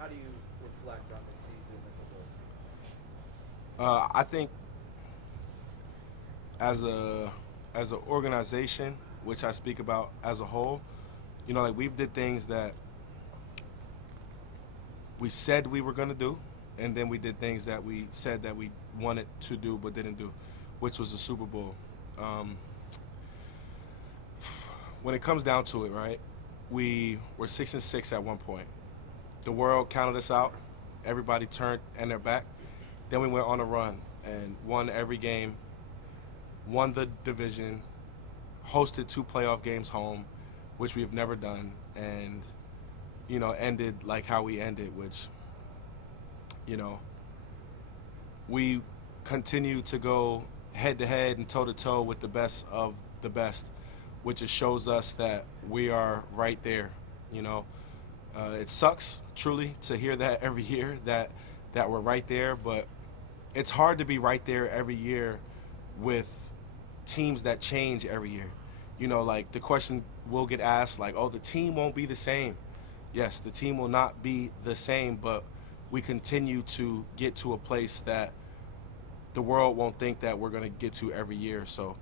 how do you reflect on this season as a whole? I think as an organization, which I speak about as a whole, like we've did things that we said we were going to do, and then we did things that we said that we wanted to do but didn't do, which was the Super Bowl. When it comes down to it, right, we were 6-6 at one point. The world counted us out. Everybody turned and their back. Then we went on a run and won every game, won the division, hosted 2 playoff games home, which we have never done, and ended like how we ended, which we continue to go head to head and toe to toe with the best of the best, which just shows us that we are right there. It sucks truly to hear that every year that we're right there, but it's hard to be right there every year with teams that change every year. Like the question will get asked, like, oh, the team won't be the same. Yes, the team will not be the same, but we continue to get to a place that the world won't think that we're going to get to every year. So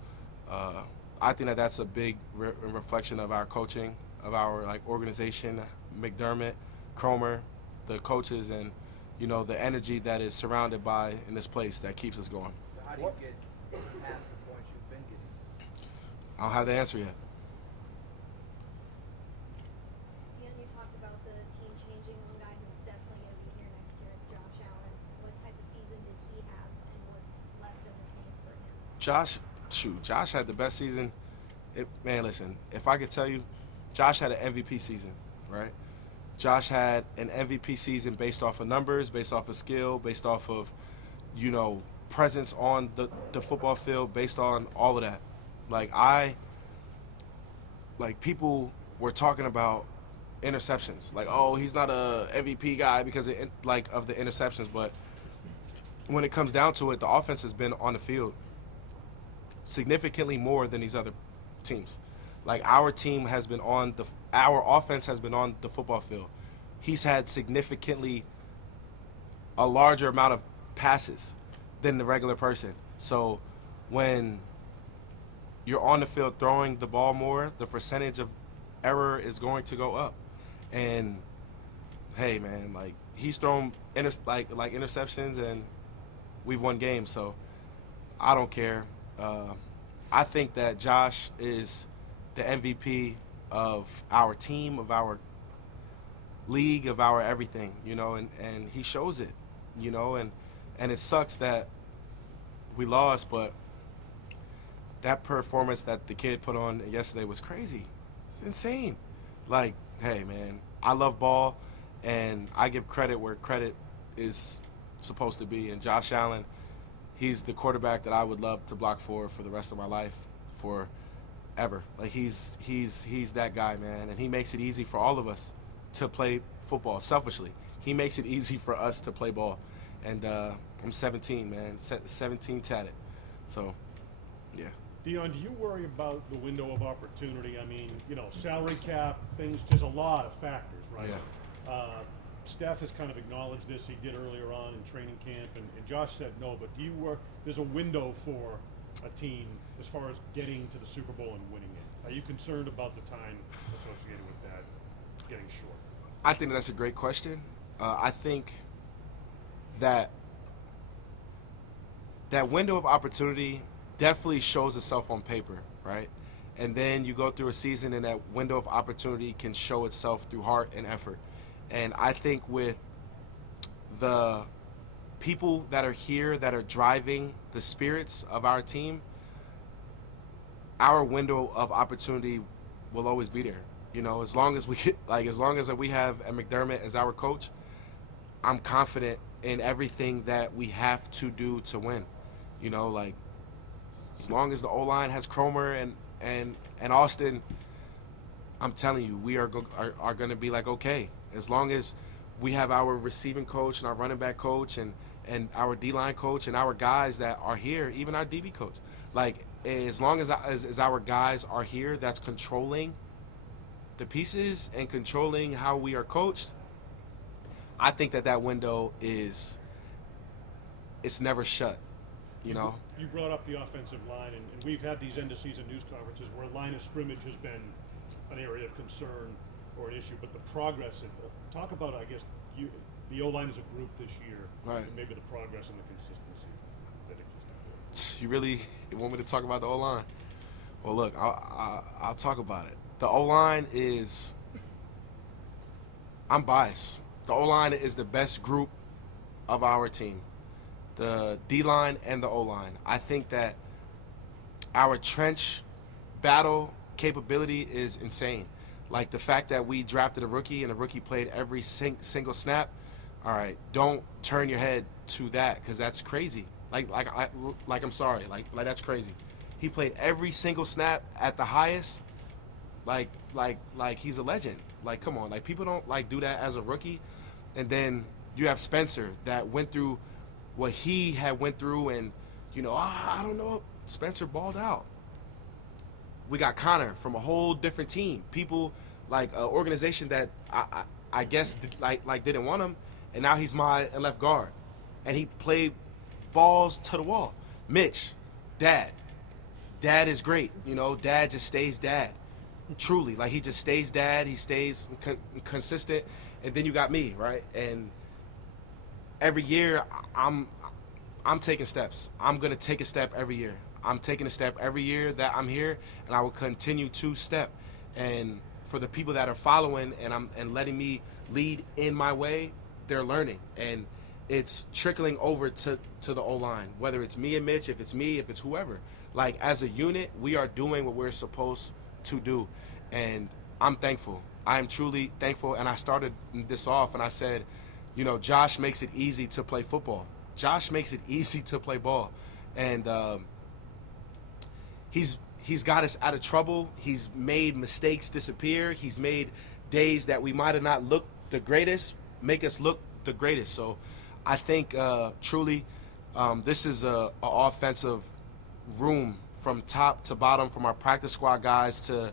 I think that that's a big reflection of our coaching, of our organization, McDermott, Cromer, the coaches, and the energy that is surrounded by in this place that keeps us going. So how do you get past the points you've been getting to? I don't have the answer yet. Dion, you talked about the team changing. One guy who's definitely going to be here next year is Josh Allen. What type of season did he have, and what's left in the tank for him? Josh had the best season. Man, listen, if I could tell you, Josh had an MVP season, right? Josh had an MVP season based off of numbers, based off of skill, based off of, presence on the football field, based on all of that. People were talking about interceptions. Like, oh, he's not a MVP guy because of the interceptions. But when it comes down to it, the offense has been on the field significantly more than these other teams. Our team has been our offense has been on the football field. He's had significantly a larger amount of passes than the regular person. So when you're on the field throwing the ball more, the percentage of error is going to go up. And hey, man, he's thrown interceptions, and we've won games. So I don't care. I think that Josh is the MVP of our team, of our league, of our everything, and he shows it, and it sucks that we lost, but that performance that the kid put on yesterday was crazy. It's insane. Hey, man, I love ball, and I give credit where credit is supposed to be, and Josh Allen, he's the quarterback that I would love to block for the rest of my life, forever. He's that guy, man, and he makes it easy for all of us to play football. Selfishly, he makes it easy for us to play ball. And I'm 17, man, 17 tatted. So, yeah. Dion, do you worry about the window of opportunity? I mean, salary cap, things, there's a lot of factors, right? Yeah. Steph has kind of acknowledged this. He did earlier on in training camp, and Josh said no, but there's a window for a team as far as getting to the Super Bowl and winning it. Are you concerned about the time associated with that getting short? I think that's a great question. I think that window of opportunity definitely shows itself on paper, right? And then you go through a season, and that window of opportunity can show itself through heart and effort. And I think with the people that are here that are driving the spirits of our team, our window of opportunity will always be there. As long as we have a McDermott as our coach, I'm confident in everything that we have to do to win. As long as the O-line has Cromer and Austin, I'm telling you, we are going to be okay. As long as we have our receiving coach and our running back coach and our D-line coach and our guys that are here, even our DB coach, as long as our guys are here that's controlling the pieces and controlling how we are coached, I think that window is it's never shut. You know. You brought up the offensive line, and we've had these end-of-season news conferences where line of scrimmage has been an area of concern or an issue, but the progress. Talk about, I guess, the O-line as a group this year, right? And maybe the progress and the consistency that exists. You really want me to talk about the O-line? Well, look, I'll talk about it. The O-line is. I'm biased. The O-line is the best group of our team. The D-line and the O-line. I think that our trench battle capability is insane. Like the fact that we drafted a rookie and the rookie played every single snap. All right, don't turn your head to that because that's crazy. I'm sorry, like that's crazy. He played every single snap at the highest. Like he's a legend. Like, come on, like people don't like do that as a rookie. And then you have Spencer that went through what he had went through, and I don't know, Spencer balled out. We got Connor from a whole different team. People like an organization that I guess didn't want him, and now he's my left guard, and he played balls to the wall. Mitch, dad is great. Dad just stays dad. Truly, like he just stays dad. He stays consistent, and then you got me, right? And every year I'm taking steps. I'm gonna take a step every year. I'm taking a step every year that I'm here, and I will continue to step. And for the people that are following and letting me lead in my way, they're learning, and it's trickling over to the O-line. Whether it's me and Mitch, if it's me, if it's whoever. Like as a unit, we are doing what we're supposed to do, and I'm thankful. I am truly thankful. And I started this off, and I said, Josh makes it easy to play football. Josh makes it easy to play ball, and he's got us out of trouble. He's made mistakes disappear. He's made days that we might have not looked the greatest make us look the greatest. So I think truly this is a offensive room from top to bottom, from our practice squad guys to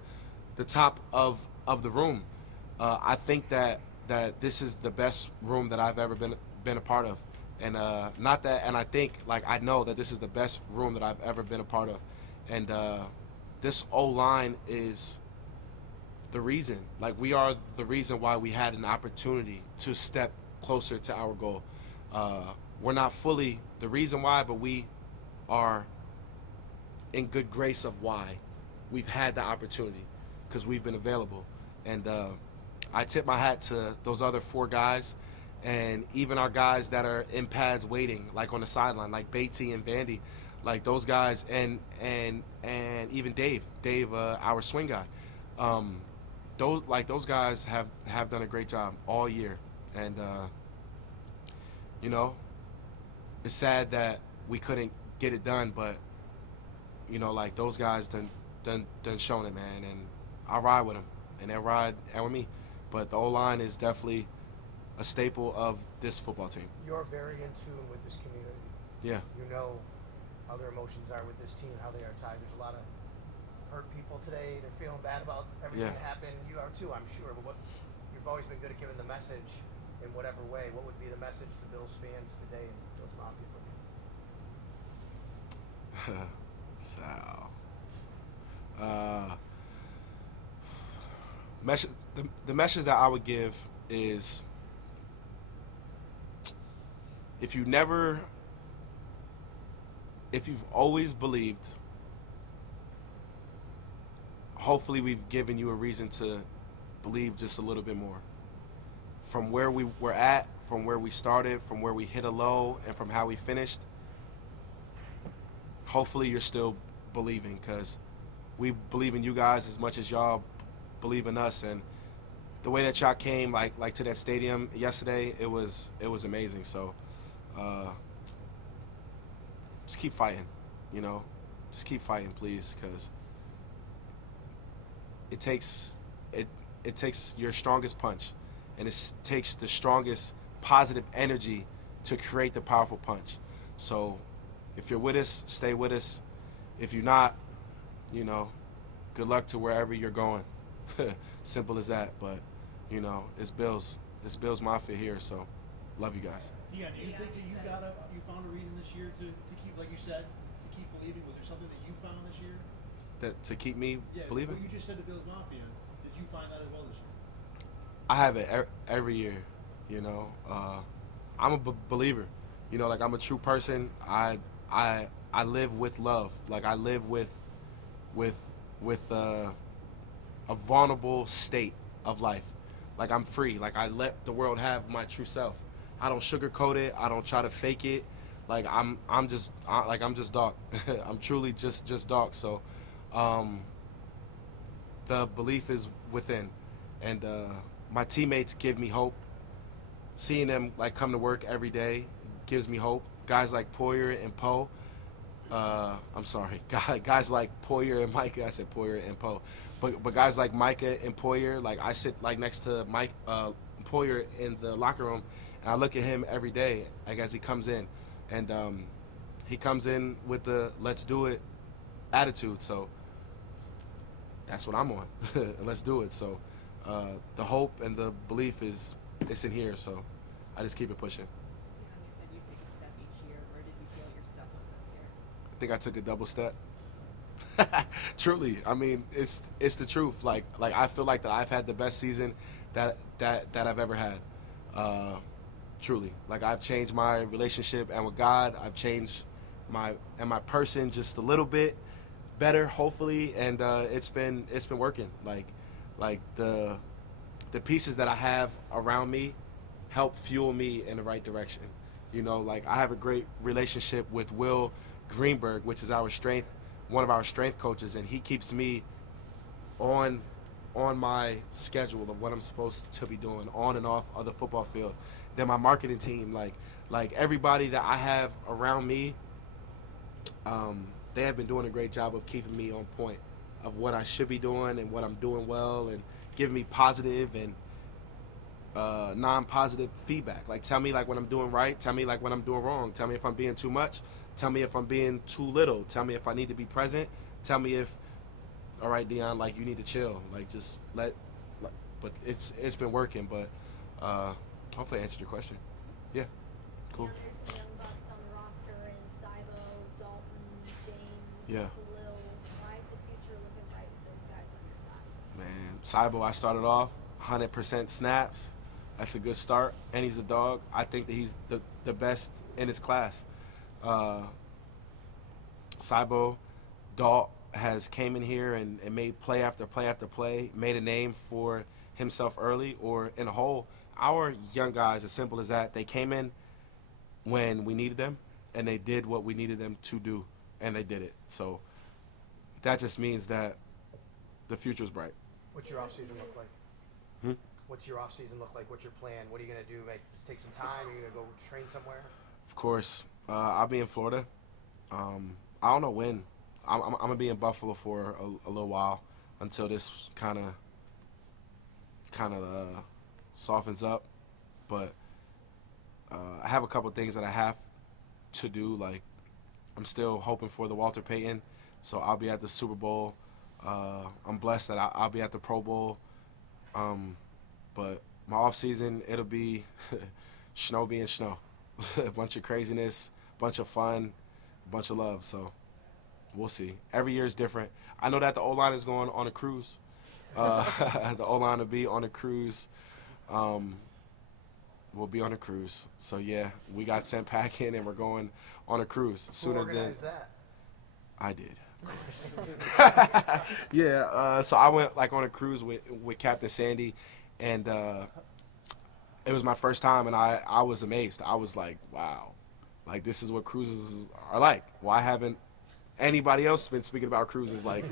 the top of the room. I think that this is the best room that I've ever been a part of. And I know that this is the best room that I've ever been a part of. And this O-line is the reason. Like, we are the reason why we had an opportunity to step closer to our goal. We're not fully the reason why, but we are in good grace of why we've had the opportunity, because we've been available. And I tip my hat to those other 4 guys, and even our guys that are in pads waiting, like on the sideline, like Batesy and Vandy, like those guys, and even Dave, our swing guy. Those guys have done a great job all year, and it's sad that we couldn't get it done, but those guys done shown it, man, and I ride with them, and they ride with me. But the O-line is definitely a staple of this football team. You're very in tune with this community. Yeah. You know how their emotions are with this team, how they are tied. There's a lot of hurt people today. They're feeling bad about everything that happened. You are too, I'm sure. But you've always been good at giving the message in whatever way. What would be the message to Bills fans today and Bills Mafia from you? Sal. The message that I would give is, if you've always believed, hopefully we've given you a reason to believe just a little bit more. From where we were at, from where we started, from where we hit a low, and from how we finished, hopefully you're still believing, because we believe in you guys as much as y'all believe in us. And the way that y'all came like to that stadium yesterday, it was amazing. So just keep fighting, just keep fighting, please, because it takes your strongest punch, and it takes the strongest positive energy to create the powerful punch. So if you're with us, stay with us. If you're not, good luck to wherever you're going. Simple as that. But it's Bills. It's Bills Mafia here, so love you guys. Dion, do you think that you found a reason this year to keep, like you said, to keep believing? Was there something that you found this year? That to keep me Yeah, believing? what you just said to Bills Mafia, did you find that as well this year? I have it every year, you know. I'm a believer, you know. Like, I'm a true person. I live with love. Like, I live with a vulnerable state of life. Like, I'm free. Like, I let the world have my true self. I don't sugarcoat it. I don't try to fake it. Like, I'm just Doc. I'm truly just Doc. So, the belief is within, and my teammates give me hope. Seeing them like come to work every day gives me hope. Guys like Poyer and Poe. I'm sorry, guys like Poyer and Micah. I said Poyer and Poe, but guys like Micah and Poyer. Like, I sit like next to Poyer in the locker room, and I look at him every day, like, as he comes in, and he comes in with the "let's do it" attitude. So that's what I'm on. Let's do it. So the hope and the belief it's in here. So I just keep it pushing. You said you take a step each year. Where did you feel your step was this year? I think I took a double step. Truly, I mean, it's the truth. Like I feel like that I've had the best season that I've ever had. Truly, like, I've changed my relationship and with God. I've changed my person just a little bit better, hopefully, and it's been working. Like the pieces that I have around me help fuel me in the right direction. You know, like, I have a great relationship with Will Greenberg, which is one of our strength coaches, and he keeps me on my schedule of what I'm supposed to be doing on and off of the football field. Then my marketing team, like everybody that I have around me, they have been doing a great job of keeping me on point of what I should be doing and what I'm doing well, and giving me positive and non-positive feedback. Like, tell me like when I'm doing right, tell me like when I'm doing wrong, tell me if I'm being too much, tell me if I'm being too little, tell me if I need to be present, tell me if, all right, Dion, like, you need to chill, like, just but it's been working. But hopefully I answered your question. Yeah, cool. There's some young bucks on the roster in Cybo, Dalton, James, Yeah. Khalil. Why is the future looking bright with those guys on your side? Man, Cybo, I started off 100% snaps. That's a good start, and he's a dog. I think that he's the best in his class. Cybo, Dalt has came in here and made play after play after play, made a name for himself early or in a hole. Our young guys, as simple as that, they came in when we needed them, and they did what we needed them to do, and they did it. So that just means that the future is bright. What's your off-season look like? What's your off-season look like? What's your plan? What are you going to do? Just take some time? Are you going to go train somewhere? Of course. I'll be in Florida. I don't know when. I'm going to be in Buffalo for a little while until this kind of softens up. But I have a couple things that I have to do. Like, I'm still hoping for the Walter Payton, so I'll be at the Super Bowl. I'm blessed that I'll be at the Pro Bowl. But my off season, it'll be snow being snow. A bunch of craziness, bunch of fun, bunch of love. So we'll see. Every year is different. I know that the O-line is going on a cruise. The O-line will be on a cruise. We'll be on a cruise. So, yeah, we got sent packing, and we're going on a cruise sooner Who than organized that? I did. Yeah, so I went like on a cruise with Captain Sandy, and it was my first time, and I was amazed. I was like, wow, like, this is what cruises are like. Why haven't anybody else been speaking about cruises? Like,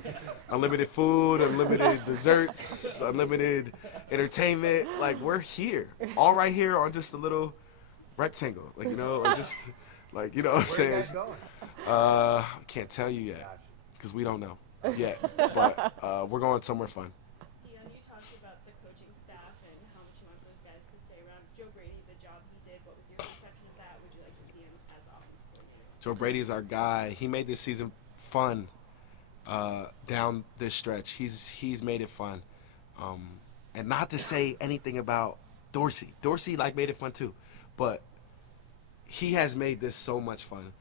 unlimited food, unlimited desserts, unlimited entertainment. Like, we're here, all right here on just a little rectangle, like, you know, or just like, you know what I'm Where are you saying? guys going? Can't tell you yet. Gotcha. Because we don't know yet, but we're going somewhere fun. Dion, you talked about the coaching staff and how much you want those guys to stay around. Joe Brady, the job he did, what was your perception of that? Would you like to see him as offensive coordinator? Joe Brady is our guy. He made this season fun down this stretch. He's made it fun. And not to say anything about Dorsey like made it fun too, but he has made this so much fun.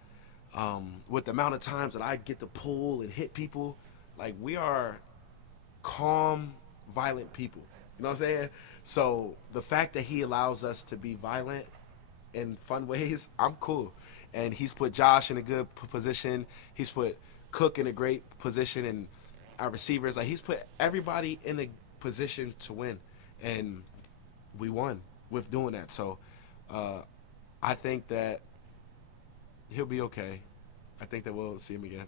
With the amount of times that I get to pull and hit people, like we are calm, violent people. You know what I'm saying? So the fact that he allows us to be violent in fun ways, I'm cool. And he's put Josh in a good position. He's put Cook in a great position, and our receivers, like he's put everybody in a position to win, and we won with doing that. So I think that he'll be okay. I think that we'll see him again.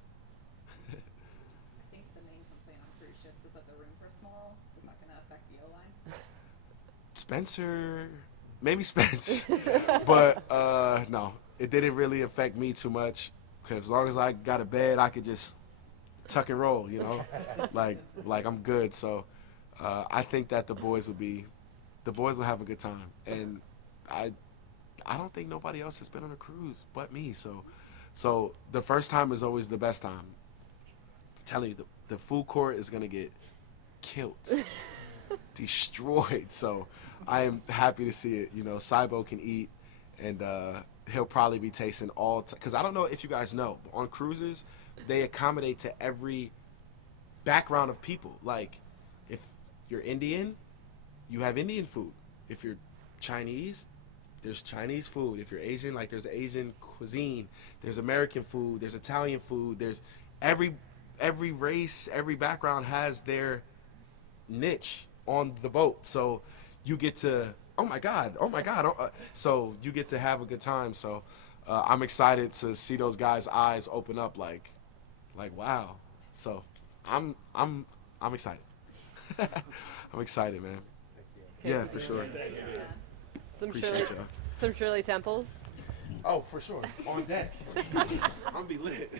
I think the main complaint on cruise ships is that the rooms are small. Is that going to affect the O-line? Spencer, maybe Spence, but no, it didn't really affect me too much, because as long as I got a bed, I could just tuck and roll, you know, like I'm good. So I think that the boys will have a good time, and I don't think nobody else has been on a cruise but me. So the first time is always the best time. I'm telling you, the food court is gonna get killed, destroyed. So I am happy to see it. You know, Saibo can eat, and he'll probably be tasting all. Because I don't know if you guys know, but on cruises, they accommodate to every background of people. Like, if you're Indian, you have Indian food. If you're Chinese, there's Chinese food. If you're Asian, like there's Asian cuisine. There's American food. There's Italian food. There's every race, every background has their niche on the boat. So you get to, oh my God. So you get to have a good time. So I'm excited to see those guys' eyes open up like wow. So I'm excited. I'm excited, man. Yeah, for sure. Appreciate y'all. Some Shirley Temples. Oh, for sure. On deck. I'm be lit.